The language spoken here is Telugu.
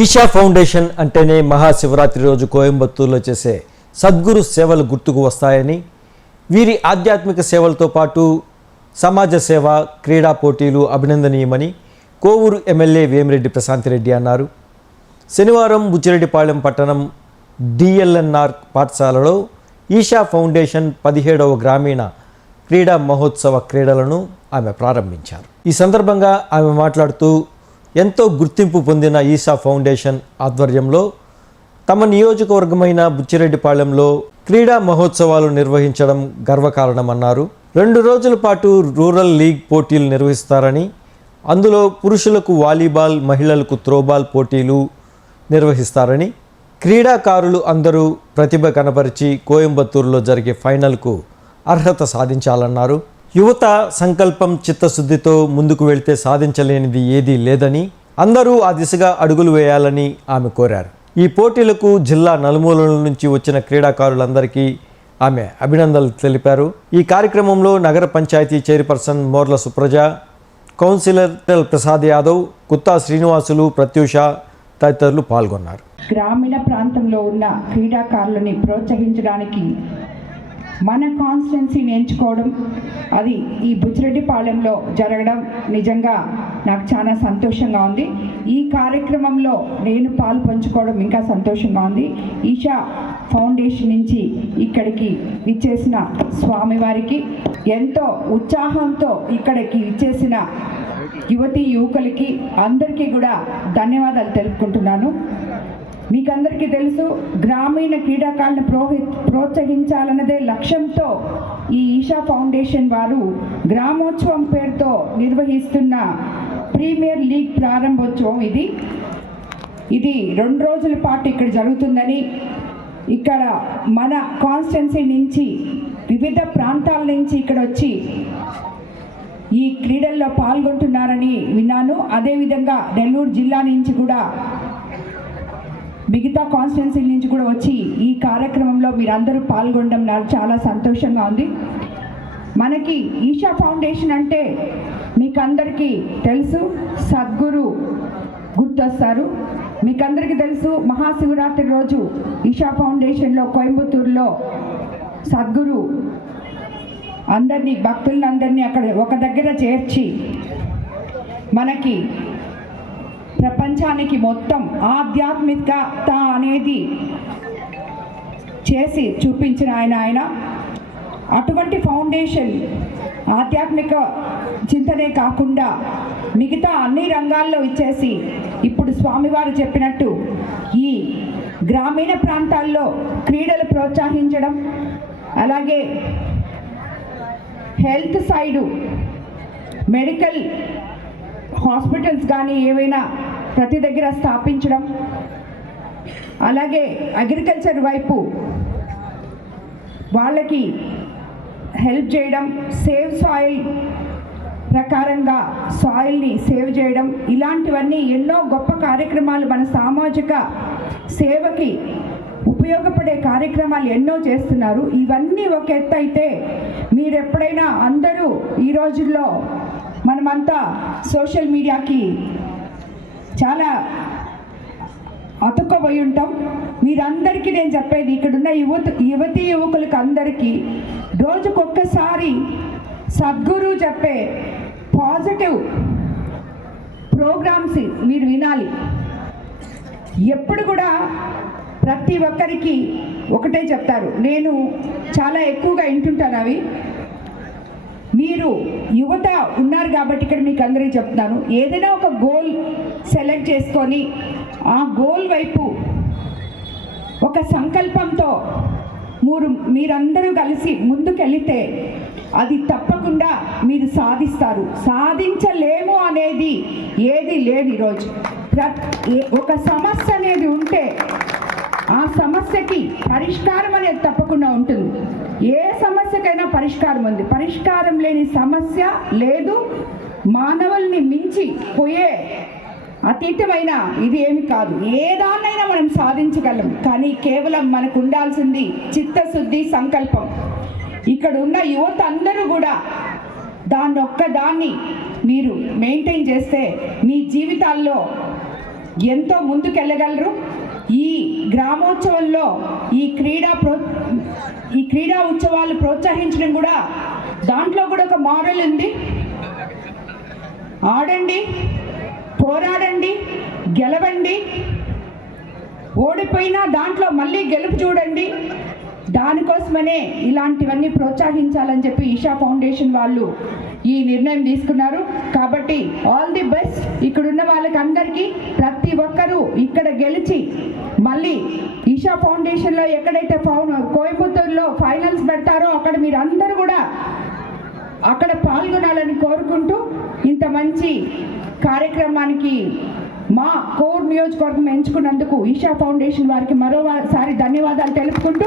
ఈషా ఫౌండేషన్ అంటేనే మహాశివరాత్రి రోజు కోయంబత్తూరులో చేసే సద్గురు సేవలు గుర్తుకు వస్తాయని వీరి ఆధ్యాత్మిక సేవలతో పాటు సమాజ సేవ క్రీడా పోటీలు అభినందనీయమని కోవూరు ఎమ్మెల్యే వేమిరెడ్డి ప్రశాంతిరెడ్డి అన్నారు. శనివారం బుచ్చిరెడ్డిపాళెం పట్టణం డిఎల్ఎన్ఆర్ పాఠశాలలో ఈషా ఫౌండేషన్ పదిహేడవ గ్రామీణ క్రీడా మహోత్సవ క్రీడలను ఆమె ప్రారంభించారు. ఈ సందర్భంగా ఆమె మాట్లాడుతూ ఎంతో గుర్తింపు పొందిన ఈసా ఫౌండేషన్ ఆధ్వర్యంలో తమ నియోజకవర్గమైన బుచ్చిరెడ్డిపాళెంలో క్రీడా మహోత్సవాలు నిర్వహించడం గర్వకారణమన్నారు. రెండు రోజుల పాటు రూరల్ లీగ్ పోటీలు నిర్వహిస్తారని అందులో పురుషులకు వాలీబాల్ మహిళలకు త్రోబాల్ పోటీలు నిర్వహిస్తారని క్రీడాకారులు అందరూ ప్రతిభ కనపరిచి కోయంబత్తూరులో జరిగే ఫైనల్కు అర్హత సాధించాలన్నారు. యువత సంకల్పం చిత్తశుద్ధితో ముందుకు వెళ్తే సాధించలేనిది ఏదీ లేదని అందరూ ఆ దిశగా అడుగులు వేయాలని ఆమె కోరారు. ఈ పోటీలకు జిల్లా నలుమూలల నుంచి వచ్చిన క్రీడాకారులందరికీ ఆమె అభినందనలు తెలిపారు. ఈ కార్యక్రమంలో నగర పంచాయతీ చైర్పర్సన్ మోర్ల సుప్రజ కౌన్సిలర్ ప్రసాద్ యాదవ్ కుత్తా శ్రీనివాసులు ప్రత్యూష తదితరులు పాల్గొన్నారు. గ్రామీణ ప్రాంతంలో ఉన్న క్రీడాకారులని ప్రోత్సహించడానికి మన కాన్స్టిట్యున్సీని ఎంచుకోవడం అది ఈ బుచ్చిరెడ్డిపాలెంలో జరగడం నిజంగా నాకు చాలా సంతోషంగా ఉంది. ఈ కార్యక్రమంలో నేను పాలు పంచుకోవడం ఇంకా సంతోషంగా ఉంది. ఈషా ఫౌండేషన్ నుంచి ఇక్కడికి ఇచ్చేసిన స్వామివారికి ఎంతో ఉత్సాహంతో ఇక్కడికి ఇచ్చేసిన యువతి యువకులకి అందరికీ కూడా ధన్యవాదాలు తెలుపుకుంటున్నాను. మీకందరికీ తెలుసు గ్రామీణ క్రీడాకారులను ప్రోహి ప్రోత్సహించాలన్నదే లక్ష్యంతో ఈ ఈషా ఫౌండేషన్ వారు గ్రామోత్సవం పేరుతో నిర్వహిస్తున్న ప్రీమియర్ లీగ్ ప్రారంభోత్సవం ఇది. ఇది రెండు రోజుల పాటు ఇక్కడ జరుగుతుందని ఇక్కడ మన కాన్స్టిట్యున్సీ నుంచి వివిధ ప్రాంతాల నుంచి ఇక్కడ వచ్చి ఈ క్రీడల్లో పాల్గొంటున్నారని విన్నాను. అదేవిధంగా నెల్లూరు జిల్లా నుంచి కూడా మిగతా కాన్స్టిట్యున్సీ నుంచి కూడా వచ్చి ఈ కార్యక్రమంలో మీరందరూ పాల్గొనడం నాకు చాలా సంతోషంగా ఉంది. మనకి ఈషా ఫౌండేషన్ అంటే మీకు అందరికీ తెలుసు సద్గురు గుర్తొస్తారు. మీకు అందరికీ తెలుసు మహాశివరాత్రి రోజు ఈషా ఫౌండేషన్లో కోయంబత్తూరులో సద్గురు అందరినీ భక్తులందరినీ అక్కడ ఒక దగ్గర చేర్చి మనకి ప్రపంచానికి మొత్తం ఆధ్యాత్మికత అనేది చేసి చూపించిన ఆయన ఆయన. అటువంటి ఫౌండేషన్ ఆధ్యాత్మిక చింతనే కాకుండా మిగతా అన్ని రంగాల్లో ఇచ్చేసి ఇప్పుడు స్వామివారు చెప్పినట్టు ఈ గ్రామీణ ప్రాంతాల్లో క్రీడలు ప్రోత్సహించడం అలాగే హెల్త్ సైడు మెడికల్ హాస్పిటల్స్ కానీ ఏవైనా ప్రతి దగ్గర స్థాపించడం అలాగే అగ్రికల్చర్ వైపు వాళ్ళకి హెల్ప్ చేయడం సేవ్ సాయిల్ ప్రకారంగా సాయిల్ని సేవ్ చేయడం ఇలాంటివన్నీ ఎన్నో గొప్ప కార్యక్రమాలు మన సామాజిక సేవకి ఉపయోగపడే కార్యక్రమాలు ఎన్నో చేస్తున్నారు. ఇవన్నీ ఒక ఎత్తు అయితే మీరు ఎప్పుడైనా అందరూ ఈ రోజుల్లో మనమంతా సోషల్ మీడియాకి చాలా అతుక్కపోయి ఉంటాం. మీరందరికీ నేను చెప్పేది ఇక్కడున్న యువత యువతి యువకులకు అందరికీ రోజుకొక్కసారి సద్గురు చెప్పే పాజిటివ్ ప్రోగ్రామ్స్ మీరు వినాలి. ఎప్పుడు కూడా ప్రతి ఒక్కరికి ఒకటే చెప్తారు. నేను చాలా ఎక్కువగా వింటుంటాను అవి. మీరు యువత ఉన్నారు కాబట్టి ఇక్కడ మీకు అందరికీ చెప్తున్నాను. ఏదైనా ఒక గోల్ సెలెక్ట్ చేసుకొని ఆ గోల్ వైపు ఒక సంకల్పంతో మీరు మీరందరూ కలిసి ముందుకెళితే అది తప్పకుండా మీరు సాధిస్తారు. సాధించలేము అనేది ఏది లేదు ఈరోజు. ఒక సమస్య అనేది ఉంటే ఆ సమస్యకి పరిష్కారం అనేది తప్పకుండా ఉంటుంది. ఏ సమస్యకైనా పరిష్కారం ఉంది. పరిష్కారం లేని సమస్య లేదు. మానవుల్ని మించి పోయే అతీతమైన ఇది ఏమి కాదు. ఏదాన్నైనా మనం సాధించగలం. కానీ కేవలం మనకు ఉండాల్సింది చిత్తశుద్ధి సంకల్పం. ఇక్కడ ఉన్న యువత అందరూ కూడా దాన్ని ఒక్క దాన్ని మీరు మెయింటైన్ చేస్తే మీ జీవితాల్లో ఎంతో ముందుకెళ్ళగలరు. ఈ గ్రామోత్సవంలో ఈ క్రీడా ప్రో ఈ క్రీడా ఉత్సవాలు ప్రోత్సహించడం కూడా దాంట్లో కూడా ఒక మారల్ ఉంది. ఆడండి పోరాడండి గెలవండి. ఓడిపోయినా దాంట్లో మళ్ళీ గెలుపు చూడండి. దానికోసమనే ఇలాంటివన్నీ ప్రోత్సహించాలని చెప్పి ఈషా ఫౌండేషన్ వాళ్ళు ఈ నిర్ణయం తీసుకున్నారు. కాబట్టి ఆల్ ది బెస్ట్ ఇక్కడున్న వాళ్ళకి అందరికీ ప్రతి ఒక్కరూ ఇక్కడ గెలిచి మళ్ళీ ఈషా ఫౌండేషన్లో ఎక్కడైతే ఫౌన్ కోయంబత్తూరులో ఫైనల్స్ పెడతారో అక్కడ మీరు అందరూ కూడా అక్కడ పాల్గొనాలని కోరుకుంటూ ఇంత మంచి కార్యక్రమానికి మా కోర్ నియోజకవర్గం ఎంచుకున్నందుకు ఈషా ఫౌండేషన్ వారికి మరోసారి ధన్యవాదాలు తెలుపుకుంటూ